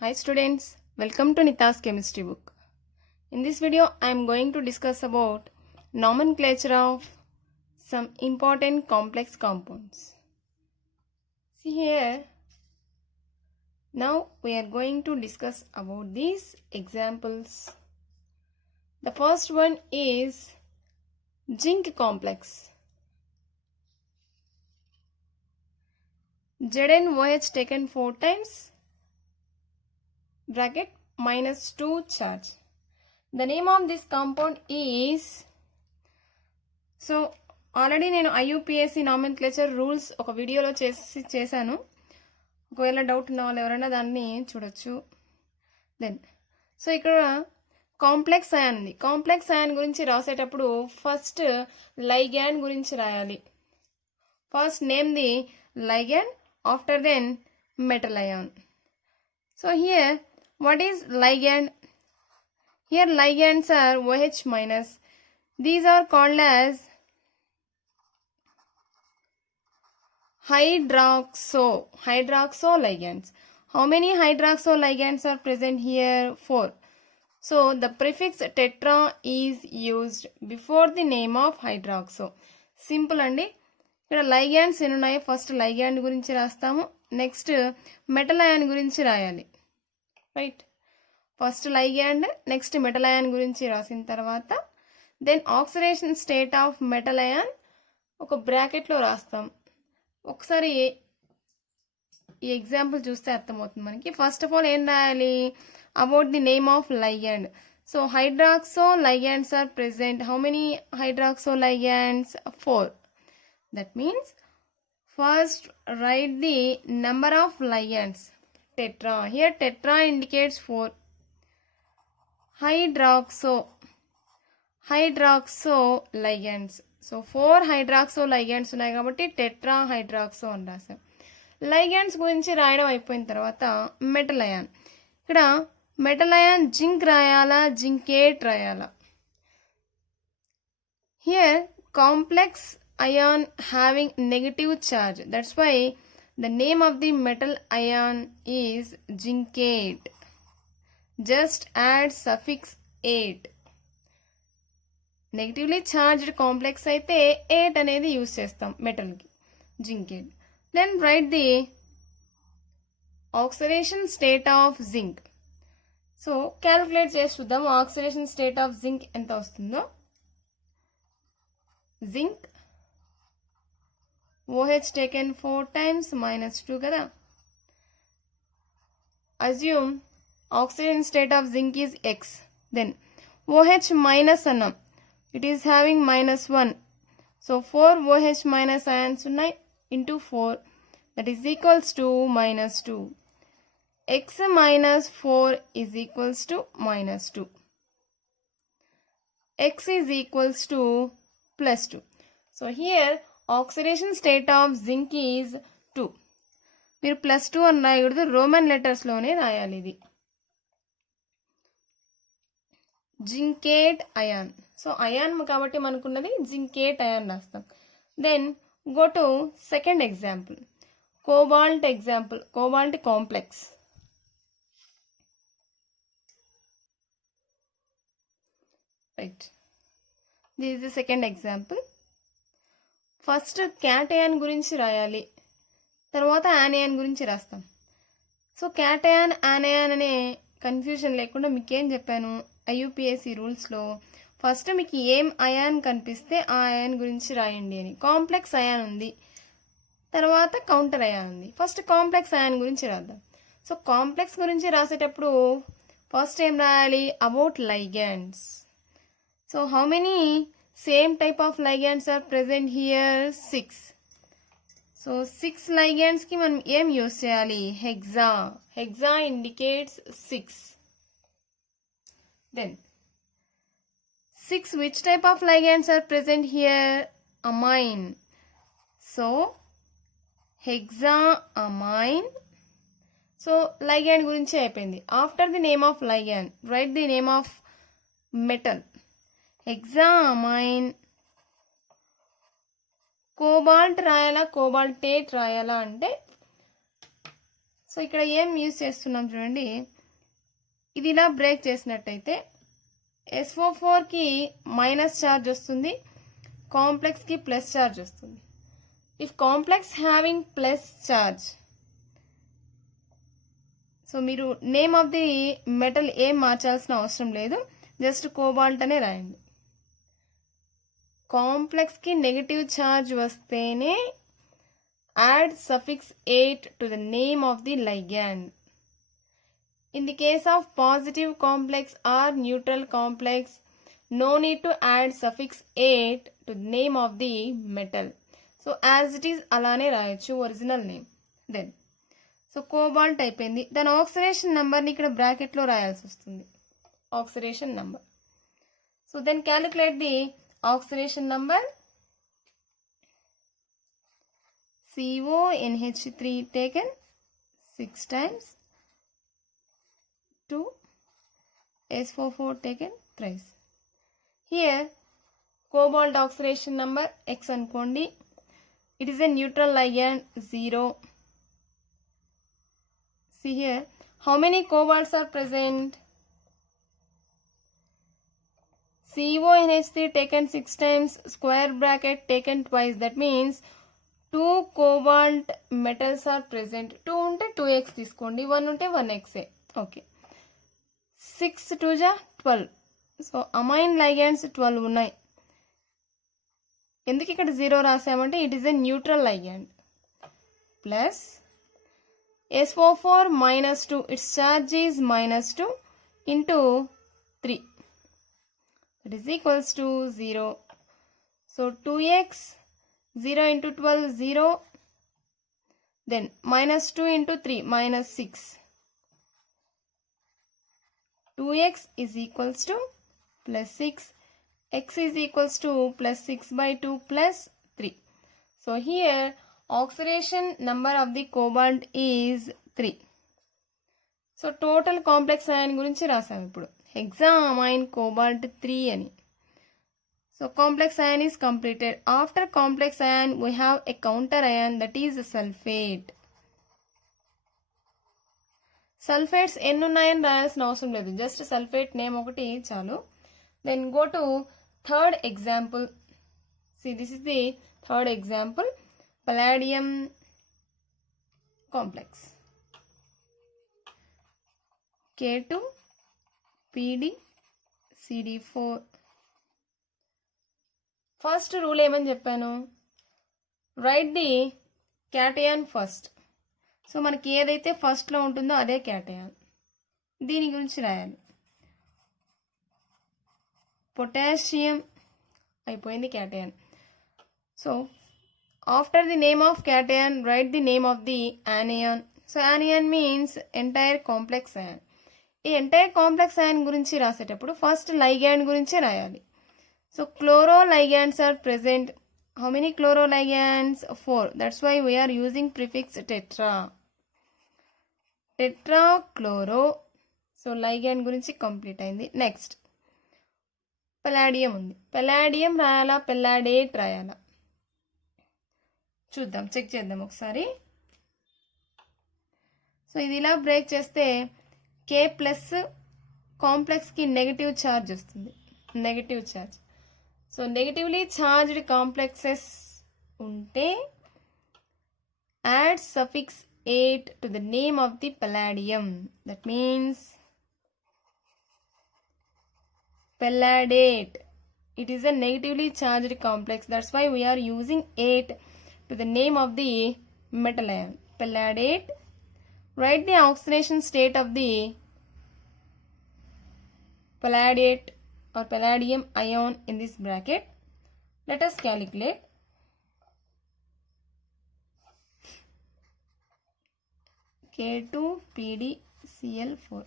Hi students, welcome to Nita's chemistry book. In this video, I am going to discuss about nomenclature of some important complex compounds. See here, now we are going to discuss about these examples. The first one is zinc complex. ZnOH taken 4 times, bracket -2 charge. The name of this compound is, so already నేను IUPAC nomenclature rules ఒక వీడియోలో చేశాను. ఒకవేళ డౌట్ ఉన్న వాళ్ళు ఎవరైనా దాన్ని చూడొచ్చు. దెన్ సో ఇక్కడ కాంప్లెక్స్ అయాన్ ఉంది. కాంప్లెక్స్ అయాన్ గురించి రాసేటప్పుడు ఫస్ట్ లైగ్యాండ్ గురించి రాయాలి. First name the ligand, after then metal ion. So here what is ligand? Here ligands are OH minus. These are called as hydroxo ligands. How many hydroxo ligands are present here? 4. So the prefix tetra is used before the name of hydroxo. Simple andi. ఇక్కడ ligands ఎన్ని ఉన్నాయి? First ligand గురించి రాస్తాము. Next metal ion గురించి రాయాలి. Right, first ligand next metal ion గురించి రాసిన తర్వాత then oxidation state of metal ion ఒక బ్రాకెట్లో రాస్తాం. ఒకసారి ఈ ఎగ్జాంపుల్ చూస్తే అర్థమవుతుంది మనకి. ఫస్ట్ ఆఫ్ ఆల్ ఏం రాయాలి? About the name of ligand. So hydroxo ligands are present. How many hydroxo ligands? 4. That means first write the number of ligands. Tetra. Here tetra indicates 4. Hydroxo ligands. So 4 hydroxo ligands ఉన్నాయి కాబట్టి టెట్రా హైడ్రాక్సో అని రాసాం. లైగాండ్స్ గురించి రాయడం అయిపోయిన తర్వాత metal ion. ఇక్కడ మెటల్ అయాన్ జింక్ రాయాలా, జింకేట్ రాయాలా? Here complex ion having negative charge. That's why the name of the metal ion is zincate. Just add suffix ate. Negatively charged complex అయితే ate అనేది యూజ్ చేస్తాం మెటల్కి, zincate. Then write the oxidation state of zinc. So calculate చేసి చూద్దాం oxidation state of zinc ఎంత వస్తుందో. zinc OH taken 4 times -2 కదా. Assume oxidation state of zinc is X. Then OH minus అన్నాం, it is having -1. So 4 OH minus ions ఉన్నాయి into 4, that is equals to -2. X minus 4 is equals to -2. X is equals to +2. So here oxidation state of zinc is 2. మీరు +2 అని రాయకూడదు, రోమన్ లెటర్స్లోనే రాయాలి. ఇది zincate ion. So ion కాబట్టి మనకున్నది జింకేట్ అయాన్ రాస్తాం. Then go to second example, cobalt example, cobalt complex. Right, this is the second example. First cation గురించి రాయాలి, తర్వాత యానయాన్ గురించి రాస్తాం. సో క్యాటయాన్ యానయాన్ అనే కన్ఫ్యూజన్ లేకుండా మీకేం చెప్పాను IUPAC రూల్స్లో, ఫస్ట్ మీకు ఏం అయాన్ కనిపిస్తే ఆ అయాన్ గురించి రాయండి అని. కాంప్లెక్స్ అయాన్ ఉంది, తర్వాత కౌంటర్ అయాన్ ఉంది. ఫస్ట్ కాంప్లెక్స్ అయాన్ గురించి రాద్దాం. సో కాంప్లెక్స్ గురించి రాసేటప్పుడు ఫస్ట్ ఏం రాయాలి? About ligands. So how many same type of ligands are present here? 6. So 6 ligands ki manam em use cheyali? Hexa indicates 6. Then 6 which type of ligands are present here? Amine. So hexaamine. So ligand gurinchi అయిపోయింది. After the name of ligand, write the name of metal. Hexamine. Cobalt రాయాలా, cobaltate రాయాలా అంటే, so ఇక్కడ ఏం యూజ్ చేస్తున్నాం చూడండి, ఇది ఇలా బ్రేక్ చేసినట్టయితే SO4కి మైనస్ ఛార్జ్ వస్తుంది, కాంప్లెక్స్కి ప్లస్ ఛార్జ్ వస్తుంది. If complex having plus charge, so మీరు నేమ్ ఆఫ్ ది మెటల్ ఏం మార్చాల్సిన అవసరం లేదు, జస్ట్ కోబాల్ట్ అనే రాయండి. కాంప్లెక్స్కి నెగటివ్ ఛార్జ్ వస్తేనే add suffix 8 to the name of the ligand. In the case of positive complex or neutral complex, no need to add suffix 8 to the name of the metal. So as it is alane రాయొచ్చు original name. Then so cobalt అయిపోయింది. దాని oxidation నెంబర్ని ఇక్కడ బ్రాకెట్లో రాయాల్సి వస్తుంది, oxidation number. So then calculate the oxidation number. CONH3 taken 6 times, 2 SO4 taken thrice. Here cobalt oxidation number X అనుకోండి. It is a neutral ligand 0. See here, how many cobalts are present? CONH3 taken 6 times, square bracket taken twice, that means 2 cobalt metals are present. 2 ఉంటే 2x తీసుకోండి, 1 ఉంటే 1x. Okay, 6 2 జా 12. So amine ligands 12 ఉన్నాయి. ఎందుకు ఇక్కడ 0 రాసామంటే it is a neutral ligand. Plus SO4 -2, its charge is -2 into 3, that is equals to 0. So 2x, 0 into 12 0, then -2 into 3 -6. 2x is equals to plus 6, x is equals to plus 6 by 2 plus 3. So here oxidation number of the cobalt is 3. So total complex ion గురించి రాసాం ఇప్పుడు, hexaamine cobalt 3 అని. So complex ion is completed. After complex ion we have a counter ion, that is sulfate. Sulphates ఎన్ని ఉన్నాయని రాయాల్సిన అవసరం లేదు, just sulphate name ఒకటి చాలు. Then go to third example. See this is the third example, palladium complex. K2 PD CD4. First rule ఏమని చెప్పాను, write the cation first. So మనకి ఏదైతే ఫస్ట్లో ఉంటుందో అదే క్యాటయాన్, దీని గురించి రాయాలి. పొటాషియం అయిపోయింది cation. So after the name of cation write the name of the anion. So anion means entire complex ion. ఈ ఎంటైర్ కాంప్లెక్స్ అయాన్ గురించి రాసేటప్పుడు ఫస్ట్ లైగ్యాండ్ గురించే రాయాలి. So chloro ligands are present. How many chloro ligands? 4. That's why we are using prefix tetra. Tetra chloro. So ligand గురించి కంప్లీట్ అయింది. నెక్స్ట్ పలాడియం ఉంది. పలాడియం రాయాలా, పెల్లాడేట్ రాయాలా చూద్దాం, చెక్ చేద్దాం ఒకసారి. సో ఇది ఇలా బ్రేక్ చేస్తే K ప్లస్ కాంప్లెక్స్కి నెగటివ్ ఛార్జ్ వస్తుంది, negative charge. So negatively charged complexes ఉంటే add suffix 8 to the name of the palladium. That means palladate. It is a negatively charged complex. That's why we are using 8 to the name of the metal ion. Palladate. Write the oxidation state of the palladate or palladium ion in this bracket. Let us calculate. K2PdCl4.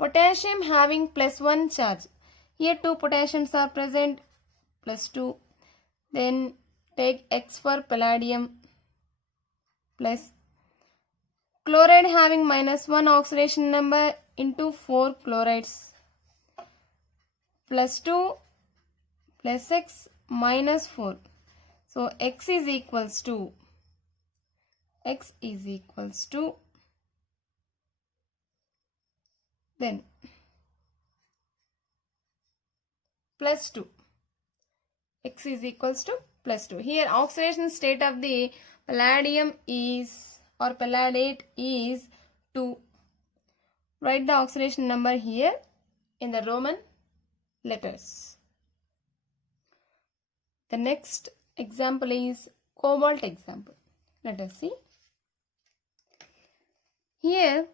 Potassium having +1 charge. Here 2 potassiums are present, +2. Then take X for palladium, plus chloride having -1 oxidation number into 4 chlorides, +2 plus X -4. So X is equals to x is equals to, then plus 2. X is equals to plus 2. Here oxidation state of the palladium is, or palladate is 2. Write the oxidation number here in the Roman letters. The next example is cobalt example. Let us see. Here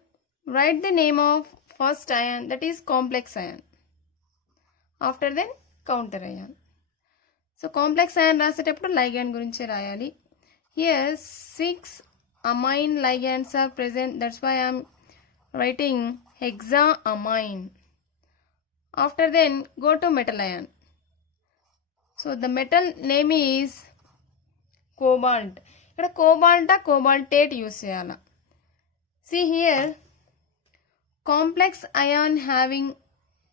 write the name of first ion, that is complex ion. After then counter ion. So complex ion రాసేటప్పుడు ligand గురించి రాయాలి. Here 6 amine ligands are present. That's why I am writing hexaamine. After then go to metal ion. So the metal name is cobalt. ఇక్కడ cobalt cobaltate use చేయాలి. See here, complex ion having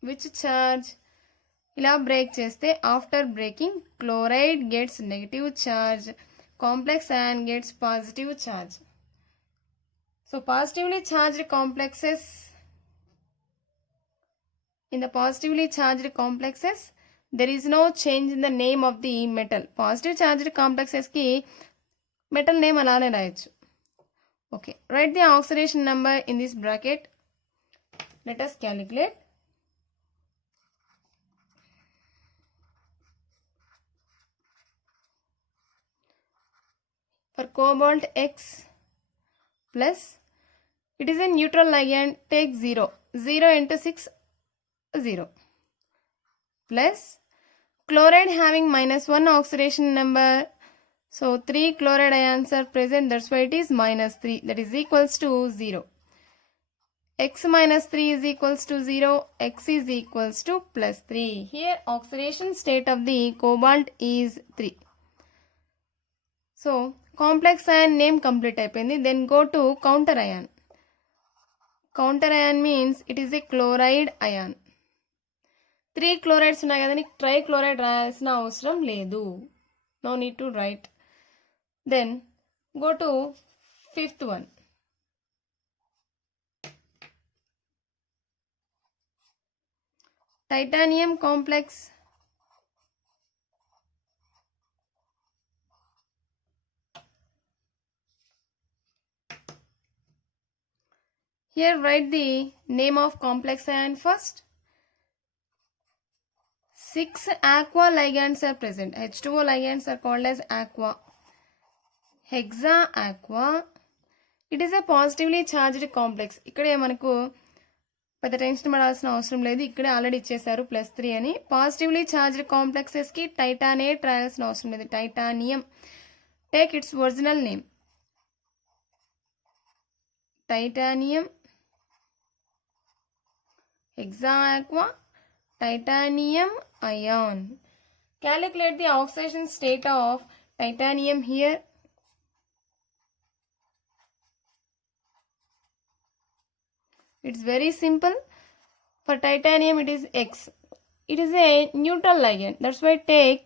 which charge? ఇలా break చేస్తే after breaking chloride gets negative charge, complex ion gets positive charge. So positively charged complexes, in the positively charged complexes there is no change in the name of the metal. Positive charged complexes ki metal name అలానే రాయొచ్చు. Okay, write the oxidation number in this bracket. Let us calculate. For cobalt X plus, it is a neutral ligand, take 0. 0 into 6, 0. Plus, chloride having -1 oxidation number. So 3 chloride ions are present, that's why it is -3. That is equals to 0. X minus 3 is equals to 0. X is equals to plus 3. Here oxidation state of the cobalt is 3. So complex ion name complete అయిపోయింది. Then go to counter ion. Counter ion means it is a chloride ion. 3 chlorides ఉన్నాయి కదా, నీకు ట్రైక్లోరైడ్ రాయాల్సిన అవసరం లేదు. No need to write. Then go to fifth one. Titanium complex. Here write the name of complex ion first. 6 aqua ligands are present. H2O ligands are called as aqua. Hexa aqua. It is a positively charged complex. ఇక్కడే మనకు పెద్ద టెన్షన్ పడాల్సిన అవసరం లేదు, ఇక్కడే ఆల్రెడీ ఇచ్చేసారు +3 అని. Positively charged కాంప్లెక్సెస్కి టైటానేట్ రాయాల్సిన అవసరం లేదు. Titanium, take its original name. Titanium, hexa aqua, titanium ion. Calculate the oxidation state of titanium here. It's very simple. For titanium it is X. It is a neutral ligand. That's why take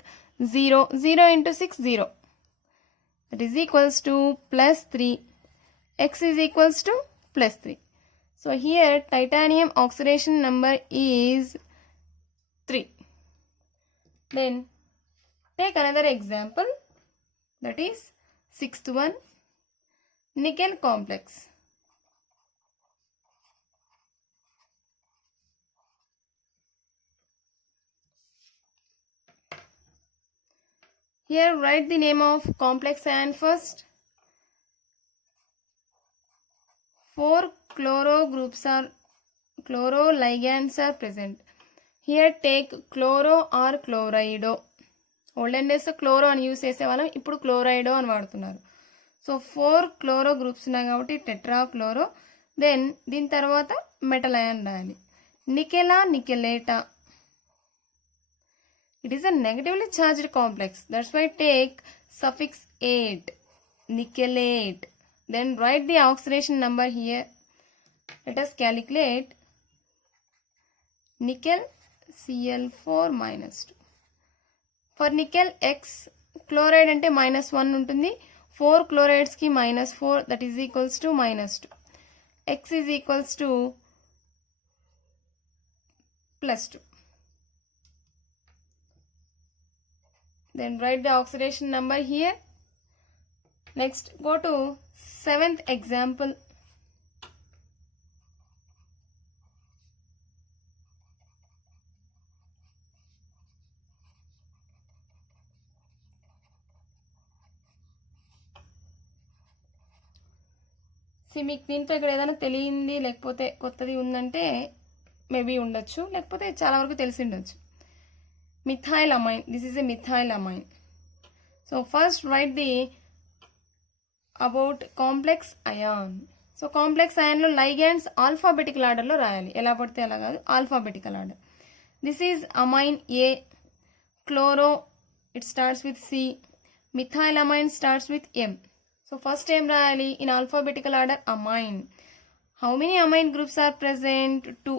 0. 0 into 6, 0. That is equals to +3. X is equals to +3. So here titanium oxidation number is 3. Then take another example, that is 6th one, nickel complex. Here write the name of complex ion first. 4 chloro groups are, chloro ligands are present. Here take chloro or chlorido. Olden days chloro అని యూస్ చేసేవాళ్ళం, ఇప్పుడు క్లోరైడో అని వాడుతున్నారు. సో 4 chloro groups ఉన్నాయి కాబట్టి tetra chloro. Then దీని తర్వాత మెటల్ అయాన్ రాయాలి. నికెలా, నికెలేటా. It is a negatively charged complex. That's why take suffix ate, nickelate. Then write the oxidation number here. Let us calculate. Nickel Cl4 -2. For nickel X, chloride అంటే -1 ఉంటుంది. 4 chlorides ki -4, that is equals to -2. X is equals to +2. Then write the oxidation number here. Next, go to 7th example. మీకు దీంట్లో ఇక్కడ ఏదైనా తెలియంది లేకపోతే కొత్తది ఉందంటే మేబీ ఉండొచ్చు, లేకపోతే చాలా వరకు తెలిసి ఉండొచ్చు. Methyl amine, this is a methyl amine. So first write the about complex ion. So complex అయాన్లో లైగెండ్స్ ఆల్ఫాబెటికల్ ఆర్డర్లో రాయాలి, ఎలా పడితే అలా కాదు, alphabetical order. This is amine A, chloro it starts with C, methyl amine starts with M. So first time రాయాలి in alphabetical order amine. How many amine groups are present? 2.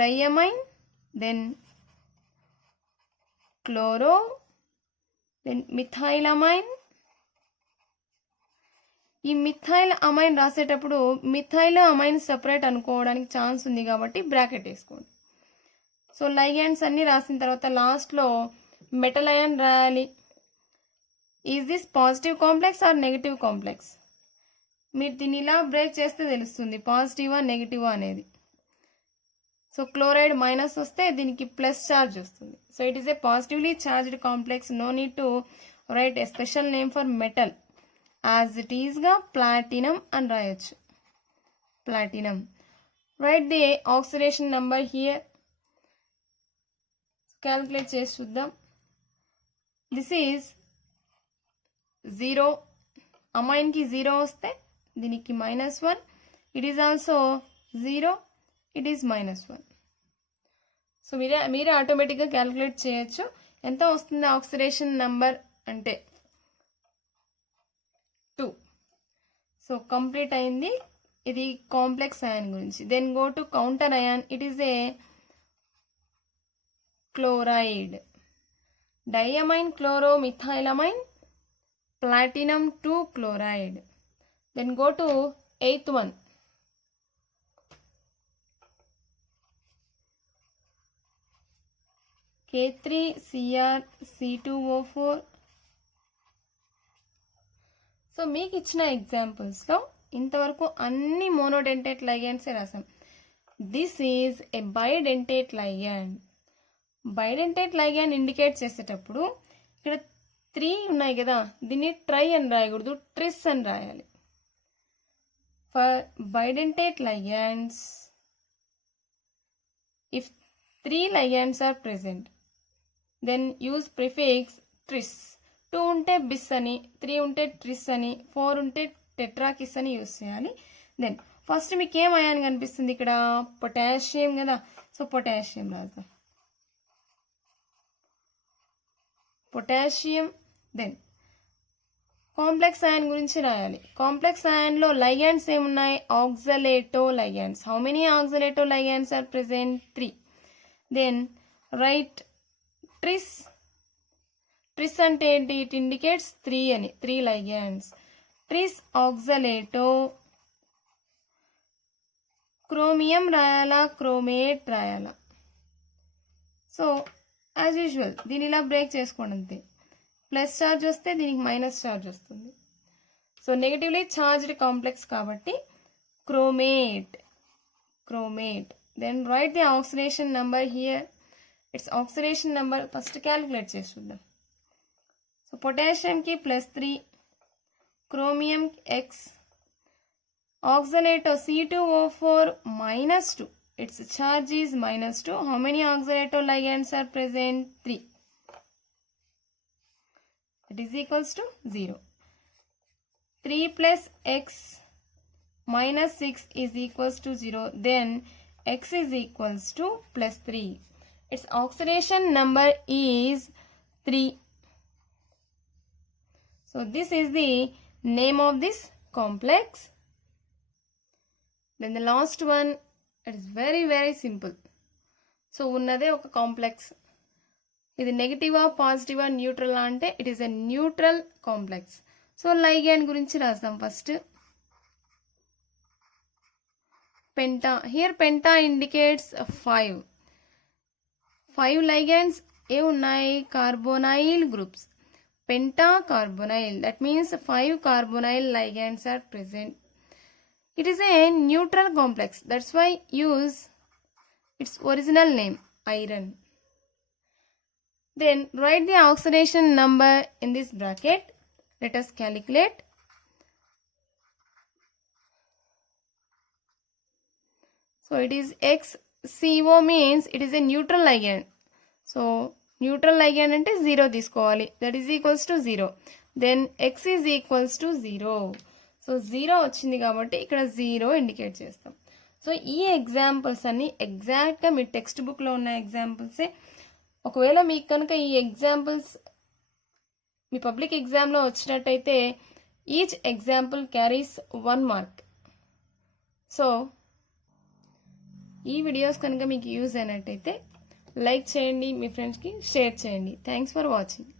Diamine, then chloro, then methylamine. ఈ methyl amine రాసేటప్పుడు methyl amine separate అనుకోవడానికి ఛాన్స్ ఉంది కాబట్టి బ్రాకెట్ వేసుకోండి. So ligands అన్ని రాసిన తర్వాత లాస్ట్లో మెటల్ అయాన్ రాయాలి. Is this positive complex or negative complex? మీరు దీన్ని ఇలా బ్రేక్ చేస్తే తెలుస్తుంది పాజిటివా నెగిటివా అనేది. సో క్లోరైడ్ మైనస్ వస్తే దీనికి ప్లస్ ఛార్జ్ వస్తుంది. So it is a positively charged complex. No need to write a special name for metal. As it ఈస్గా ప్లాటినం అని రాయొచ్చు, platinum. Write the oxidation number here. Calculate చేసి చూద్దాం. This is 0. అమైన్ కి 0 వస్తే దీనికి -1. It is also 0, it is -1. సో మీరే ఆటోమేటిక్గా క్యాల్కులేట్ చేయొచ్చు ఎంత వస్తుంది ఆక్సిడేషన్ నంబర్ అంటే 2. సో కంప్లీట్ అయింది. ఇది కాంప్లెక్స్ అయాన్ గురించి. Then go to counter ion. It is a chloride, diamine, chloro, methylamine, platinum 2 chloride. Then go to 8th one. K3Cr C2O4. సో మీకు ఇచ్చిన ఎగ్జాంపుల్స్లో ఇంతవరకు అన్ని మోనోడెంటేట్ లైగెండ్సే రాసాం. This is a bidentate ligand. Bidentate ligand indicate చేసేటప్పుడు ఇక్కడ 3 ఉన్నాయి కదా, దీన్ని ట్రై అని రాయకూడదు, ట్రిస్ అని రాయాలి. For bidentate ligands, if 3 ligands are present, then use prefix tris. 2 ఉంటే బిస్ అని, 3 ఉంటే ట్రిస్ అని, 4 ఉంటే టెట్రాకిస్ అని యూజ్ చేయాలి. దెన్ ఫస్ట్ మీకు ఏం అయాన్ కనిపిస్తుంది ఇక్కడ? పొటాషియం కదా. సో పొటాషియం రాద్దాం, పొటాషియం. దెన్ కాంప్లెక్స్ అయాన్ గురించి రాయాలి. కాంప్లెక్స్ అయాన్లో లైగాండ్స్ ఏమున్నాయి? Oxalato ligands. How many oxalato ligands are present? 3. Then write tris. Tris అంటే ఏంటి? ఇట్ ఇండికేట్స్ 3 అని, 3 లైగాండ్స్. Tris oxalato. క్రోమియం రాయాలా, క్రోమేట్ రాయాలా? సో యాజ్ యూజువల్ దీని ఇలా బ్రేక్ చేసుకోండి అంతే. ప్లస్ ఛార్జ్ వస్తే దీనికి మైనస్ ఛార్జ్ వస్తుంది. సో నెగటివ్లీ ఛార్జ్డ్ కాంప్లెక్స్ కాబట్టి chromate, chromate. Then write the oxidation number here. Its oxidation number first calculate చేసి చూద్దాం. సో పొటాషియంకి +3, chromium X, oxalato C2O4 -2. Its charge is -2. How many oxalato ligands are present? 3. That is equals to 0. 3 plus X -6 is equals to 0. Then X is equals to +3. Its oxidation number is 3. So this is the name of this complex. Then the last one, it is very simple. So ఉన్నదే ఒక కాంప్లెక్స్. ఇది నెగటివా పాజిటివా న్యూట్రల్ అంటే it is a neutral complex. So ligand గురించి రాద్దాం ఫస్ట్. పెంటా, హియర్ పెంటా ఇండికేట్స్ 5 ligands ఏ ఉన్నాయి, carbonyl groups. Penta carbonyl, that means 5 carbonyl ligands are present. It is a neutral complex, that's why use its original name iron. Then write the oxidation number in this bracket. Let us calculate. So it is XCO means it is a neutral ligand. So neutral ligand ante 0 తీసుకోవాలి, that is equals to 0. Then X is equals to 0. సో 0 వచ్చింది కాబట్టి ఇక్కడ 0 ఇండికేట్ చేస్తాం. సో ఈ ఎగ్జాంపుల్స్ అన్ని ఎగ్జాక్ట్గా మీ టెక్స్ట్ బుక్లో ఉన్న ఎగ్జాంపుల్సే. ఒకవేళ మీకు కనుక ఈ ఎగ్జాంపుల్స్ మీ పబ్లిక్ ఎగ్జామ్లో వచ్చినట్టయితే each example carries 1 mark. So ఈ వీడియోస్ కనుక మీకు యూజ్ అయినట్టయితే లైక్ చేయండి, మీ ఫ్రెండ్స్కి షేర్ చేయండి. Thanks for watching.